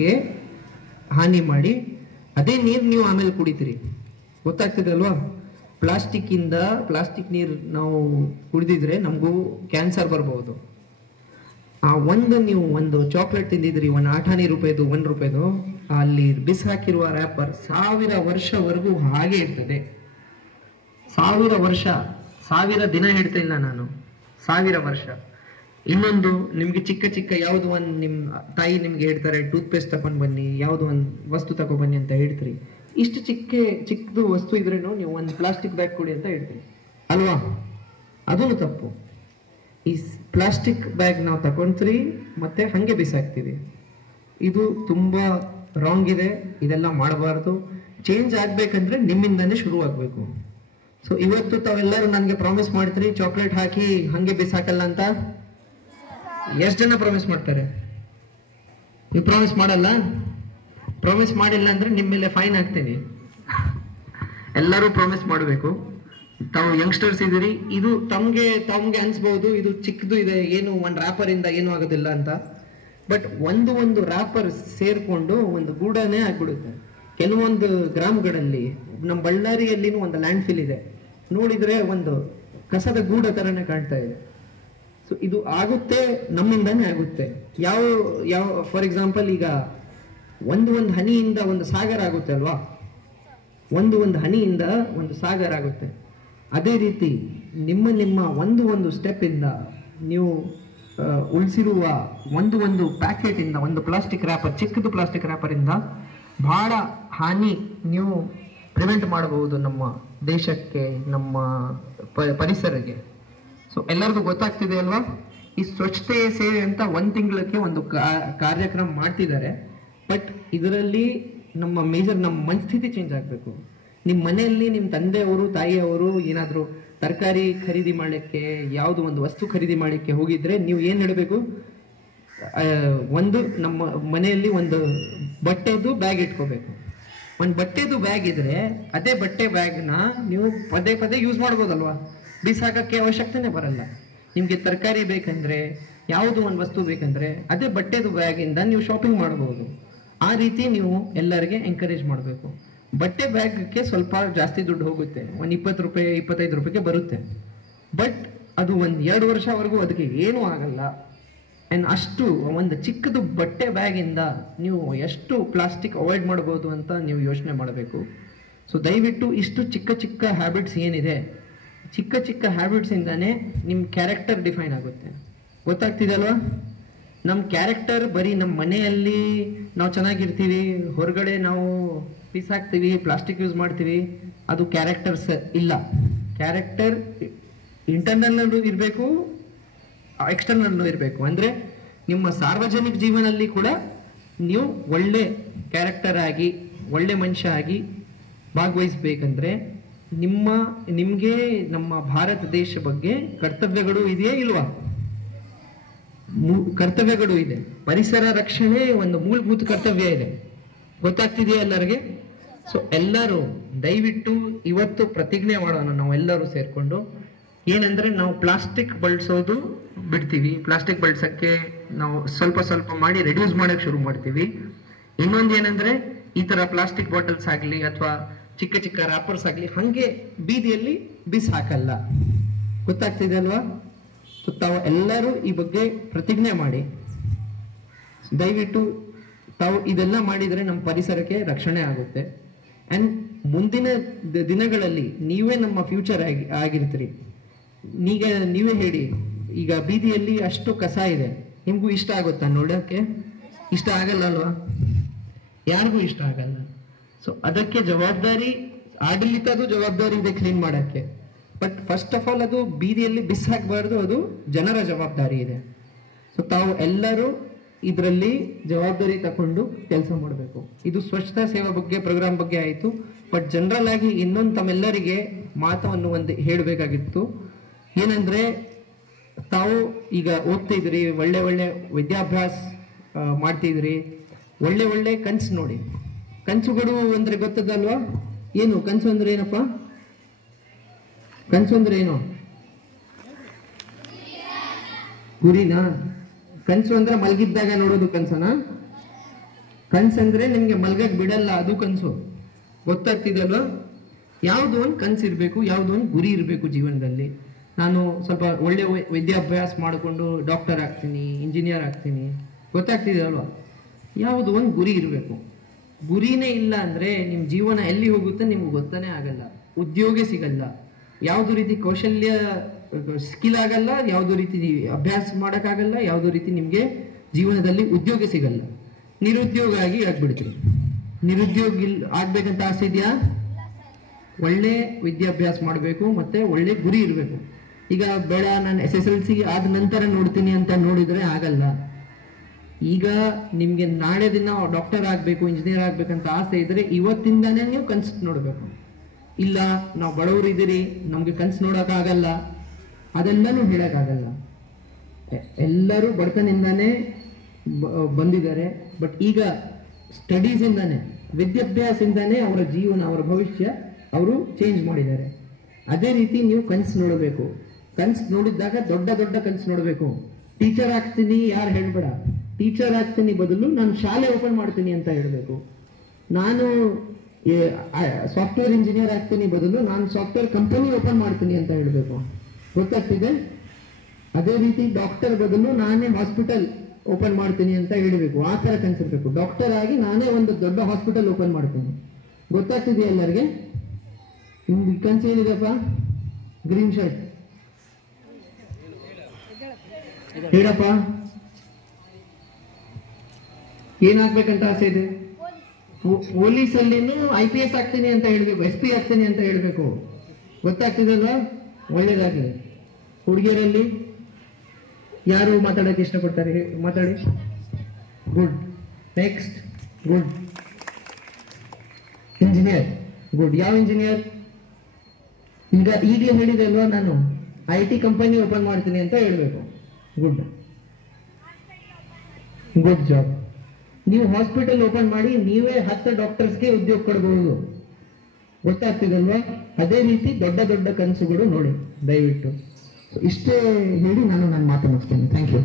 ಗೆ ಹಾನಿ ಮಾಡಿ ಅದೇ ನೀರು ನೀವು ಆಮೇಲೆ ಕುಡಿತೀರಿ. ಗೊತ್ತಾಗ್ತದೆ ಅಲ್ವಾ? ಪ್ಲಾಸ್ಟಿಕ್ ನೀರು ನಾವು ಕುಡಿದಿದ್ರೆ ನಮಗೂ ಕ್ಯಾನ್ಸರ್ ಬರ್ಬೋದು. ನೀವು ಒಂದು ಚಾಕ್ಲೇಟ್ ತಿಂದಿದ್ರಿ, ಒಂದು 8 ರೂಪಾಯಿದು, 1 ರೂಪಾಯಿದು, ಅಲ್ಲಿ ಬಿಸಿ ಹಾಕಿರುವ ರ್ಯಾಪರ್ 1000 ವರ್ಷವರೆಗೂ ಹಾಗೆ ಇರ್ತದೆ. 1000 ವರ್ಷ, 1000 ದಿನ ಹೇಳ್ತಾ ಇಲ್ಲ ನಾನು, 1000 ವರ್ಷ. ಇನ್ನೊಂದು, ನಿಮ್ಗೆ ಚಿಕ್ಕ ಯಾವ್ದು ಒಂದು ನಿಮ್ಮ ತಾಯಿ ನಿಮ್ಗೆ ಹೇಳ್ತಾರೆ ಟೂತ್ ಪೇಸ್ಟ್ ತಗೊಂಡ್ ಬನ್ನಿ, ಯಾವ್ದು ಒಂದು ವಸ್ತು ತಗೊ ಬನ್ನಿ ಅಂತ ಹೇಳ್ತೀರಿ. ಇಷ್ಟು ಚಿಕ್ಕದು ವಸ್ತು ಇದ್ರೇನು ನೀವು ಒಂದು ಪ್ಲಾಸ್ಟಿಕ್ ಬ್ಯಾಗ್ ಕೊಡಿ ಅಂತ ಹೇಳ್ತೀರಿ ಅಲ್ವಾ? ಅದೂ ತಪ್ಪು. ಈ ಪ್ಲಾಸ್ಟಿಕ್ ಬ್ಯಾಗ್ ನಾವು ತಗೊಂತೀವಿ ಮತ್ತೆ ಹಂಗೆ ಬಿಸಾಕ್ತೀವಿ. ಇದು ತುಂಬಾ ರಾಂಗ್ ಇದೆ. ಇದೆಲ್ಲ ಮಾಡಬಾರ್ದು. ಚೇಂಜ್ ಆಗ್ಬೇಕಂದ್ರೆ ನಿಮ್ಮಿಂದಾನೇ ಶುರು ಆಗ್ಬೇಕು. ಸೊ ಇವತ್ತು ತಾವೆಲ್ಲರೂ ನನಗೆ ಪ್ರಾಮಿಸ್ ಮಾಡ್ತೀರಿ ಚಾಕ್ಲೇಟ್ ಹಾಕಿ ಹಂಗೆ ಬಿಸಾಕಲ್ಲ ಅಂತ. ಎಷ್ಟು ಜನ ಪ್ರಾಮಿಸ್ ಮಾಡ್ತಾರೆ? ನೀವು ಪ್ರಾಮಿಸ್ ಮಾಡಲ್ಲ? ಪ್ರಾಮಿಸ್ ಮಾಡಿಲ್ಲ ಅಂದ್ರೆ ನಿಮ್ಮ ಮೇಲೆ ಫೈನ್ ಹಾಕ್ತೀನಿ. ಎಲ್ಲರೂ ಪ್ರಾಮಿಸ್ ಮಾಡಬೇಕು. ತಾವು ಯಂಗ್ಸ್ಟರ್ಸ್ ಇದ್ದೀರಿ, ಇದು ತಮ್ಗೆ ಅನ್ಸ್ಬಹುದು ಇದು ಚಿಕ್ಕದು ಇದೆ, ಏನು ಒಂದು ರ್ಯಾಪರ್ ಇಂದ ಏನು ಆಗೋದಿಲ್ಲ ಅಂತ. ಬಟ್ ಒಂದು ರ್ಯಾಪರ್ ಸೇರ್ಕೊಂಡು ಒಂದು ಗೂಡನೇ ಆಗ್ಬಿಡುತ್ತೆ. ಕೆಲವೊಂದು ಗ್ರಾಮಗಳಲ್ಲಿ, ನಮ್ಮ ಬಳ್ಳಾರಿಯಲ್ಲಿನೂ ಒಂದು ಲ್ಯಾಂಡ್ ಫಿಲ್ ಇದೆ, ನೋಡಿದ್ರೆ ಒಂದು ಕಸದ ಗೂಡ ತರನೇ ಕಾಣ್ತಾ ಇದೆ. ಸೊ ಇದು ಆಗುತ್ತೆ, ನಮ್ಮಿಂದಾನೇ ಆಗುತ್ತೆ. ಯಾವ ಫಾರ್ ಎಕ್ಸಾಂಪಲ್, ಈಗ ಒಂದು ಹನಿಯಿಂದ ಒಂದು ಸಾಗರ ಆಗುತ್ತೆ ಅಲ್ವಾ? ಒಂದು ಹನಿಯಿಂದ ಒಂದು ಸಾಗರ ಆಗುತ್ತೆ. ಅದೇ ರೀತಿ ನಿಮ್ಮ ಒಂದು ಸ್ಟೆಪ್ ಇಂದ ನೀವು ಉಳಿಸಿರುವ ಒಂದು ಪ್ಯಾಕೆಟ್ ಇಂದ, ಒಂದು ಪ್ಲಾಸ್ಟಿಕ್ ರ್ಯಾಪರ್, ಚಿಕ್ಕದು ಪ್ಲಾಸ್ಟಿಕ್ ರ್ಯಾಪರ್ ಇಂದ ಬಹಳ ಹಾನಿ ನೀವು ಪ್ರಿವೆಂಟ್ ಮಾಡಬಹುದು ನಮ್ಮ ದೇಶಕ್ಕೆ, ನಮ್ಮ ಪರಿಸರಕ್ಕೆ. ಸೊ ಎಲ್ಲರಿಗೂ ಗೊತ್ತಾಗ್ತಿದೆ ಅಲ್ವಾ? ಈ ಸ್ವಚ್ಛತೆ ಸೇವೆ ಅಂತ 1 ತಿಂಗಳಿಗೆ ಒಂದು ಕಾರ್ಯಕ್ರಮ ಮಾಡ್ತಿದ್ದಾರೆ. ಬಟ್ ಇದರಲ್ಲಿ ನಮ್ಮ ಮನಸ್ಥಿತಿ ಚೇಂಜ್ ಆಗಬೇಕು. ನಿಮ್ಮ ಮನೆಯಲ್ಲಿ ನಿಮ್ಮ ತಂದೆಯವರು, ತಾಯಿಯವರು ಏನಾದರೂ ತರಕಾರಿ ಖರೀದಿ ಮಾಡಲಿಕ್ಕೆ, ಯಾವುದು ಒಂದು ವಸ್ತು ಖರೀದಿ ಮಾಡಲಿಕ್ಕೆ ಹೋಗಿದ್ರೆ ನೀವು ಏನು ಹೇಳಬೇಕು? ನಮ್ಮ ಮನೆಯಲ್ಲಿ ಒಂದು ಬಟ್ಟೆದು ಬ್ಯಾಗ್ ಇಟ್ಕೋಬೇಕು. ಒಂದು ಬಟ್ಟೆದು ಬ್ಯಾಗ್ ಇದ್ರೆ ಅದೇ ಬಟ್ಟೆ ಬ್ಯಾಗ್ನ ನೀವು ಪದೇ ಯೂಸ್ ಮಾಡ್ಬೋದಲ್ವಾ? ಬಿಸಾಕಕ್ಕೆ ಅವಶ್ಯಕತೆನೇ ಬರಲ್ಲ. ನಿಮಗೆ ತರಕಾರಿ ಬೇಕಂದ್ರೆ, ಯಾವುದು ಒಂದು ವಸ್ತು ಬೇಕಂದ್ರೆ ಅದೇ ಬಟ್ಟೆದು ಬ್ಯಾಗಿಂದ ನೀವು ಶಾಪಿಂಗ್ ಮಾಡಬಹುದು. ಆ ರೀತಿ ನೀವು ಎಲ್ಲರಿಗೆ ಎಂಕರೇಜ್ ಮಾಡಬೇಕು. ಬಟ್ಟೆ ಬ್ಯಾಗ್ಗೆ ಸ್ವಲ್ಪ ಜಾಸ್ತಿ ದುಡ್ಡು ಹೋಗುತ್ತೆ, ಒಂದು 20 ರೂಪಾಯಿ 25 ರೂಪಾಯಿಗೆ ಬರುತ್ತೆ. ಬಟ್ ಅದು 1-2 ವರ್ಷವರೆಗೂ ಅದಕ್ಕೆ ಏನೂ ಆಗಲ್ಲ. ಆ್ಯಂಡ್ ಅಷ್ಟು ಒಂದು ಚಿಕ್ಕದು ಬಟ್ಟೆ ಬ್ಯಾಗಿಂದ ನೀವು ಎಷ್ಟು ಪ್ಲಾಸ್ಟಿಕ್ ಅವಾಯ್ಡ್ ಮಾಡ್ಬೋದು ಅಂತ ನೀವು ಯೋಚನೆ ಮಾಡಬೇಕು. ಸೊ ದಯವಿಟ್ಟು ಇಷ್ಟು ಚಿಕ್ಕ ಹ್ಯಾಬಿಟ್ಸ್ ಏನಿದೆ, ಚಿಕ್ಕ ಹ್ಯಾಬಿಟ್ಸ್ ಇಂದಾನೆ ನಿಮ್ಮ ಕ್ಯಾರೆಕ್ಟರ್ ಡಿಫೈನ್ ಆಗುತ್ತೆ. ಗೊತ್ತಾಗ್ತಿದೆ ಅಲ್ವಾ? ನಮ್ಮ ಕ್ಯಾರೆಕ್ಟರ್ ಬರೀ ನಮ್ಮ ಮನೆಯಲ್ಲಿ ನಾವು ಚೆನ್ನಾಗಿರ್ತೀವಿ, ಹೊರಗಡೆ ನಾವು ಬಿಸಾಕ್ತೀವಿ, ಪ್ಲಾಸ್ಟಿಕ್ ಯೂಸ್ ಮಾಡ್ತೀವಿ, ಅದು ಕ್ಯಾರೆಕ್ಟರ್ಸ್ ಇಲ್ಲ. ಕ್ಯಾರೆಕ್ಟರ್ ಇಂಟರ್ನಲ್ಲೂ ಇರಬೇಕು, ಎಕ್ಸ್ಟರ್ನಲ್ಲೂ ಇರಬೇಕು. ಅಂದರೆ ನಿಮ್ಮ ಸಾರ್ವಜನಿಕ ಜೀವನದಲ್ಲಿ ಕೂಡ ನೀವು ಒಳ್ಳೆ ಕ್ಯಾರೆಕ್ಟರ್ ಆಗಿ, ಒಳ್ಳೆ ಮನುಷ್ಯ ಆಗಿ ಭಾಗವಹಿಸ್ಬೇಕಂದ್ರೆ ನಿಮಗೆ ನಮ್ಮ ಭಾರತ ದೇಶ ಬಗ್ಗೆ ಕರ್ತವ್ಯಗಳು ಇದೆಯೇ ಇಲ್ವಾ? ಕರ್ತವ್ಯಗಳು ಇದೆ. ಪರಿಸರ ರಕ್ಷಣೆ ಒಂದು ಮೂಲಭೂತ ಕರ್ತವ್ಯ ಇದೆ. ಗೊತ್ತಾಗ್ತಿದೆಯಾ ಎಲ್ಲರಿಗೆ? ಸೊ ಎಲ್ಲರೂ ದಯವಿಟ್ಟು ಇವತ್ತು ಪ್ರತಿಜ್ಞೆ ಮಾಡೋಣ, ನಾವು ಎಲ್ಲರೂ ಸೇರ್ಕೊಂಡು. ಏನಂದ್ರೆ ನಾವು ಪ್ಲಾಸ್ಟಿಕ್ ಬಳಸೋದು ಬಿಡ್ತೀವಿ. ಪ್ಲಾಸ್ಟಿಕ್ ಬಳಸಕ್ಕೆ ನಾವು ಸ್ವಲ್ಪ ಮಾಡಿ ರೆಡ್ಯೂಸ್ ಮಾಡಕ್ಕೆ ಶುರು ಮಾಡ್ತೀವಿ. ಇನ್ನೊಂದು ಏನಂದ್ರೆ, ಈ ತರ ಪ್ಲಾಸ್ಟಿಕ್ ಬಾಟಲ್ಸ್ ಆಗಲಿ ಅಥವಾ ಚಿಕ್ಕ ರ್ಯಾಪರ್ಸ್ ಆಗಲಿ ಹಂಗೆ ಬೀದಿಯಲ್ಲಿ ಹಾಕಲ್ಲ. ಗೊತ್ತಾಗ್ತಿದೆ ಅಲ್ವಾ? ತಾವು ಎಲ್ಲರೂ ಈ ಬಗ್ಗೆ ಪ್ರತಿಜ್ಞೆ ಮಾಡಿ. ದಯವಿಟ್ಟು ತಾವು ಇದೆಲ್ಲ ಮಾಡಿದರೆ ನಮ್ಮ ಪರಿಸರಕ್ಕೆ ರಕ್ಷಣೆ ಆಗುತ್ತೆ. ಆ್ಯಂಡ್ ಮುಂದಿನ ದಿನಗಳಲ್ಲಿ ನೀವೇ ನಮ್ಮ ಫ್ಯೂಚರ್ ಆಗಿರ್ತೀರಿ. ನೀವೇ ಹೇಳಿ, ಈಗ ಬೀದಿಯಲ್ಲಿ ಅಷ್ಟು ಕಸ ಇದೆ, ನಿಮಗೂ ಇಷ್ಟ ಆಗುತ್ತಾ ನೋಡೋಕ್ಕೆ? ಇಷ್ಟ ಆಗಲ್ಲ ಅಲ್ವಾ? ಯಾರಿಗೂ ಇಷ್ಟ ಆಗಲ್ಲ. ಸೊ ಅದಕ್ಕೆ ಜವಾಬ್ದಾರಿ, ಆಡಳಿತದ ಜವಾಬ್ದಾರಿ ಇದೆ ಕ್ಲೀನ್ ಮಾಡೋಕ್ಕೆ. ಬಟ್ ಫಸ್ಟ್ ಆಫ್ ಆಲ್ ಅದು ಬೀದಿಯಲ್ಲಿ ಹಾಕಬಾರ್ದು, ಅದು ಜನರ ಜವಾಬ್ದಾರಿ ಇದೆ. ಸೊ ತಾವು ಎಲ್ಲರೂ ಇದರಲ್ಲಿ ಜವಾಬ್ದಾರಿ ತಗೊಂಡು ಕೆಲಸ ಮಾಡಬೇಕು. ಇದು ಸ್ವಚ್ಛತಾ ಸೇವಾ ಬಗ್ಗೆ ಪ್ರೋಗ್ರಾಮ್ ಬಗ್ಗೆ ಆಯಿತು. ಬಟ್ ಜನರಲ್ ಆಗಿ ಇನ್ನೊಂದು ತಮ್ಮೆಲ್ಲರಿಗೆ ಮಾತನ್ನು ಒಂದು ಹೇಳಬೇಕಾಗಿತ್ತು. ಏನಂದ್ರೆ, ತಾವು ಈಗ ಓದ್ತಿದ್ರಿ, ಒಳ್ಳೆ ವಿದ್ಯಾಭ್ಯಾಸ ಮಾಡ್ತಿದ್ರಿ, ಒಳ್ಳೆ ಕನಸು ನೋಡಿ. ಕನಸುಗಳು ಅಂದ್ರೆ ಗೊತ್ತದಲ್ವಾ? ಏನು ಕನಸು ಅಂದ್ರೆ ಏನಪ್ಪ? ಕನಸು ಅಂದ್ರೆ ಏನು? ಗುರಿನಾ? ಕನಸು ಅಂದ್ರೆ ಮಲಗಿದ್ದಾಗ ನೋಡೋದು ಕನಸನ? ಕನ್ಸಂದ್ರೆ ನಿಮ್ಗೆ ಮಲ್ಗಕ್ ಬಿಡಲ್ಲ, ಅದು ಕನ್ಸು. ಗೊತ್ತಾಗ್ತಿದಲ್ವ? ಯಾವ್ದು ಒಂದು ಕನ್ಸು ಇರಬೇಕು, ಯಾವ್ದು ಒಂದು ಗುರಿ ಇರಬೇಕು ಜೀವನದಲ್ಲಿ. ನಾನು ಸ್ವಲ್ಪ ಒಳ್ಳೆ ವಿದ್ಯಾಭ್ಯಾಸ ಮಾಡಿಕೊಂಡು ಡಾಕ್ಟರ್ ಆಗ್ತೀನಿ, ಇಂಜಿನಿಯರ್ ಆಗ್ತೀನಿ, ಗೊತ್ತಾಗ್ತಿದೆ ಅಲ್ವಾ? ಯಾವುದು ಒಂದು ಗುರಿ ಇರಬೇಕು. ಗುರಿನೇ ಇಲ್ಲ ಅಂದ್ರೆ ನಿಮ್ಮ ಜೀವನ ಎಲ್ಲಿ ಹೋಗುತ್ತೆ ನಿಮ್ಗೆ ಗೊತ್ತಾನೆ ಆಗಲ್ಲ, ಉದ್ಯೋಗ ಸಿಗಲ್ಲ, ಯಾವ್ದು ರೀತಿ ಕೌಶಲ್ಯ ಸ್ಕಿಲ್ ಆಗಲ್ಲ, ಯಾವ್ದು ರೀತಿ ಅಭ್ಯಾಸ ಮಾಡೋಕ್ಕಾಗಲ್ಲ, ಯಾವ್ದು ರೀತಿ ನಿಮ್ಗೆ ಜೀವನದಲ್ಲಿ ಉದ್ಯೋಗ ಸಿಗಲ್ಲ. ನಿರುದ್ಯೋಗ ಆಗಿ ಆಗ್ಬಿಡ್ತೀರಿ. ನಿರುದ್ಯೋಗ ಆಗ್ಬೇಕಂತ ಆಸೆ ಇದೆಯಾ? ಒಳ್ಳೆ ವಿದ್ಯಾಭ್ಯಾಸ ಮಾಡಬೇಕು, ಮತ್ತೆ ಒಳ್ಳೆ ಗುರಿ ಇರಬೇಕು. ಈಗ ಬೇಡ ನಾನು SSLC ಆದ ನಂತರ ನೋಡ್ತೀನಿ ಅಂತ ನೋಡಿದ್ರೆ ಆಗಲ್ಲ. ಈಗ ನಿಮ್ಗೆ ನಾಳೆ ದಿನ ಡಾಕ್ಟರ್ ಆಗ್ಬೇಕು, ಇಂಜಿನಿಯರ್ ಆಗ್ಬೇಕಂತ ಆಸೆ ಇದ್ರೆ ಇವತ್ತಿಂದಾನೇ ನೀವು ಕನ್ಸು ನೋಡ್ಬೇಕು. ಇಲ್ಲ ನಾವು ಬಡವರು ಇದ್ದೀರಿ, ನಮ್ಗೆ ಕನ್ಸು ನೋಡೋಕ್ಕಾಗಲ್ಲ, ಅದೆಲ್ಲನೂ ಹೇಳಕ್ಕಾಗಲ್ಲ. ಎಲ್ಲರೂ ಬಡತನಿಂದಾನೇ ಬಂದಿದ್ದಾರೆ. ಬಟ್ ಈಗ ಸ್ಟಡೀಸ್ ಇಂದಾನೆ, ವಿದ್ಯಾಭ್ಯಾಸದಿಂದಾನೇ ಅವರ ಜೀವನ, ಅವರ ಭವಿಷ್ಯ ಅವರು ಚೇಂಜ್ ಮಾಡಿದ್ದಾರೆ. ಅದೇ ರೀತಿ ನೀವು ಕನ್ಸು ನೋಡಬೇಕು. ಕನ್ಸು ನೋಡಿದಾಗ ದೊಡ್ಡ ದೊಡ್ಡ ಕನ್ಸು ನೋಡಬೇಕು. ಟೀಚರ್ ಆಗ್ತೀನಿ ಯಾರು ಹೇಳ್ಬೇಡ, ಟೀಚರ್ ಆಗ್ತೀನಿ ಬದಲು ನಾನು ಶಾಲೆ ಓಪನ್ ಮಾಡ್ತೀನಿ ಅಂತ ಹೇಳಬೇಕು. ನಾನು ಸಾಫ್ಟ್ವೇರ್ ಇಂಜಿನಿಯರ್ ಆಗ್ತೀನಿ ಬದಲು ನಾನು ಸಾಫ್ಟ್ವೇರ್ ಕಂಪನಿ ಓಪನ್ ಮಾಡ್ತೀನಿ ಅಂತ ಹೇಳಬೇಕು. ಗೊತ್ತಾಗ್ತಿದೆ? ಅದೇ ರೀತಿ ಡಾಕ್ಟರ್ ಬದಲು ನಾನೇ ಹಾಸ್ಪಿಟಲ್ ಓಪನ್ ಮಾಡ್ತೀನಿ ಅಂತ ಹೇಳಬೇಕು. ಆ ಥರ ಕನ್ಸಿರ್ಬೇಕು. ಡಾಕ್ಟರ್ ಆಗಿ ನಾನೇ ಒಂದು ದೊಡ್ಡ ಹಾಸ್ಪಿಟಲ್ ಓಪನ್ ಮಾಡ್ತೀನಿ. ಗೊತ್ತಾಗ್ತಿದೆಯಾ ಎಲ್ಲರಿಗೆ? ನಿಮ್ಗೆ ಕನ್ಸು ಏನಿದೆಪ್ಪ? ಗ್ರೀನ್ ಶರ್ಟ್ ಹೇಳಪ್ಪ, ಏನಾಗ್ಬೇಕಂತ ಆಸೆ ಇದೆ? ಪೊಲೀಸಲ್ಲಿನೂ IPS ಆಗ್ತೀನಿ ಅಂತ ಹೇಳ್ಬೇಕು, SP ಆಗ್ತೀನಿ ಅಂತ ಹೇಳ್ಬೇಕು. ಗೊತ್ತಾಗ್ತಿದಲ್ವಾ? ಒಳ್ಳೇದಾಗಲಿ. ಹುಡುಗಿಯರಲ್ಲಿ ಯಾರು ಮಾತಾಡಕ್ಕೆ ಇಷ್ಟಪಡ್ತಾರೆ? ಮಾತಾಡಿ. Good. Next. Good. Engineer. Good. ಯಾವ ಇಂಜಿನಿಯರ್? ಈಗಲೇ ಹೇಳಿದೆ ಅಲ್ವಾ ನಾನು, IT ಕಂಪನಿ ಓಪನ್ ಮಾಡ್ತೀನಿ ಅಂತ ಹೇಳ್ಬೇಕು. ಗುಡ್. Good job. ನೀವು ಹಾಸ್ಪಿಟಲ್ ಓಪನ್ ಮಾಡಿ ನೀವೇ 10 ಡಾಕ್ಟರ್ಸ್ಗೆ ಉದ್ಯೋಗ ಕೊಡಬಹುದು. ಗೊತ್ತಾಗ್ತಿದಲ್ವಾ? ಅದೇ ರೀತಿ ದೊಡ್ಡ ದೊಡ್ಡ ಕನಸುಗಳು ನೋಡಿ ದಯವಿಟ್ಟು. ಇಷ್ಟೇ ಹೇಳಿ ನಾನು ನನ್ನ ಮಾತು ಮುಗಿಸ್ತೇನೆ. Thank you.